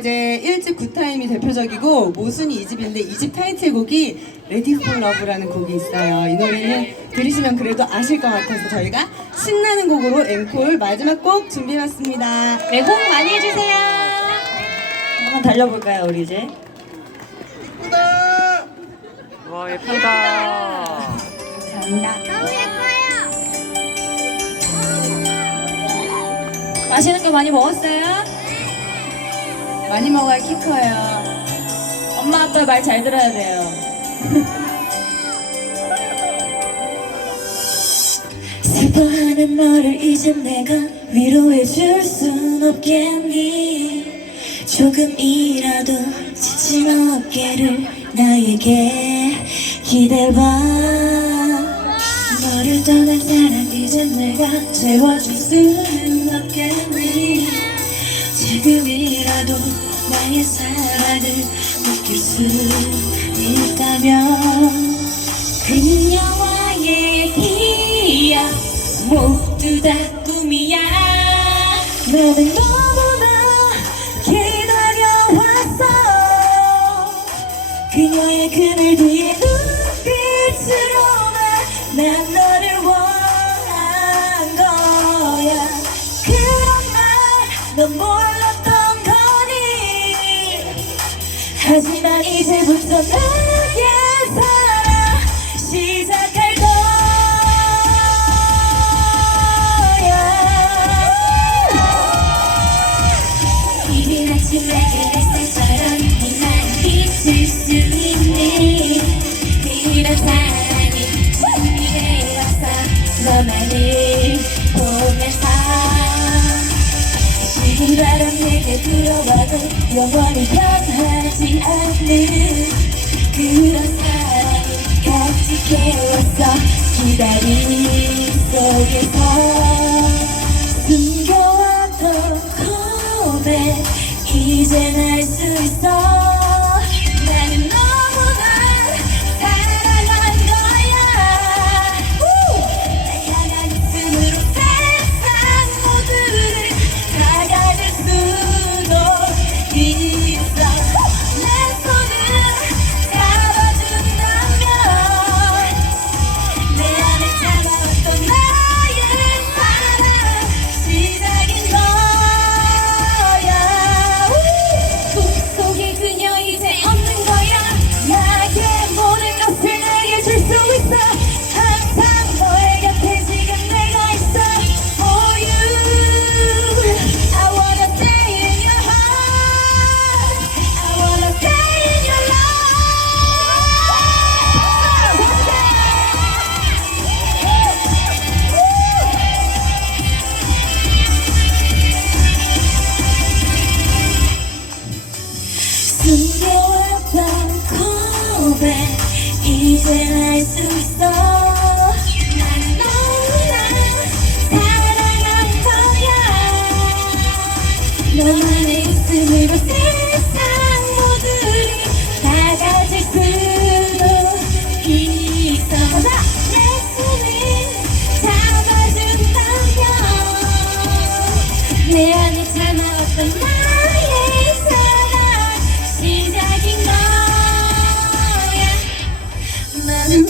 이제 1집 굿타임이 대표적이고 모순이 2집인데 2집 타이틀곡이 레디 폴 러브라는 곡이 있어요. 이 노래는 들으시면 그래도 아실 것 같아서 저희가 신나는 곡으로 앵콜 마지막 곡 준비해봤습니다. 네, 호응 많이 해주세요. 한번 달려볼까요, 우리 이제? 와 예쁘다. 감사합니다. 너무 예뻐요. 맛있는 거 많이 먹었어요? 많이 먹어야 키 커요. 엄마 아빠 말 잘 들어야 돼요. 슬퍼하는 너를 이제 내가 위로해 줄 순 없겠니 조금이라도 지친 어깨를 나에게 기대봐 너를 떠난 사랑 이제 내가 채워줄 수는 없 사랑을 느낄 수 있다면 그녀와의 기약 모두 다 꿈이야. 나는 너무나 기다려왔어. 그녀의 그늘뒤의 눈빛으로만 난너 이제부터 나 시바람 내게 불어와도 영원히 변하지 않는 그런 사랑이 간직해왔어. 기다림 속에서 두려웠던 고백. 이제 알수 있어. 나는 너무나 사랑한 거야. 너만의 웃음으로 세상 모두를 다 가질 수도 있어 내 손을 잡아준다면 내 안에 참아왔던 나 你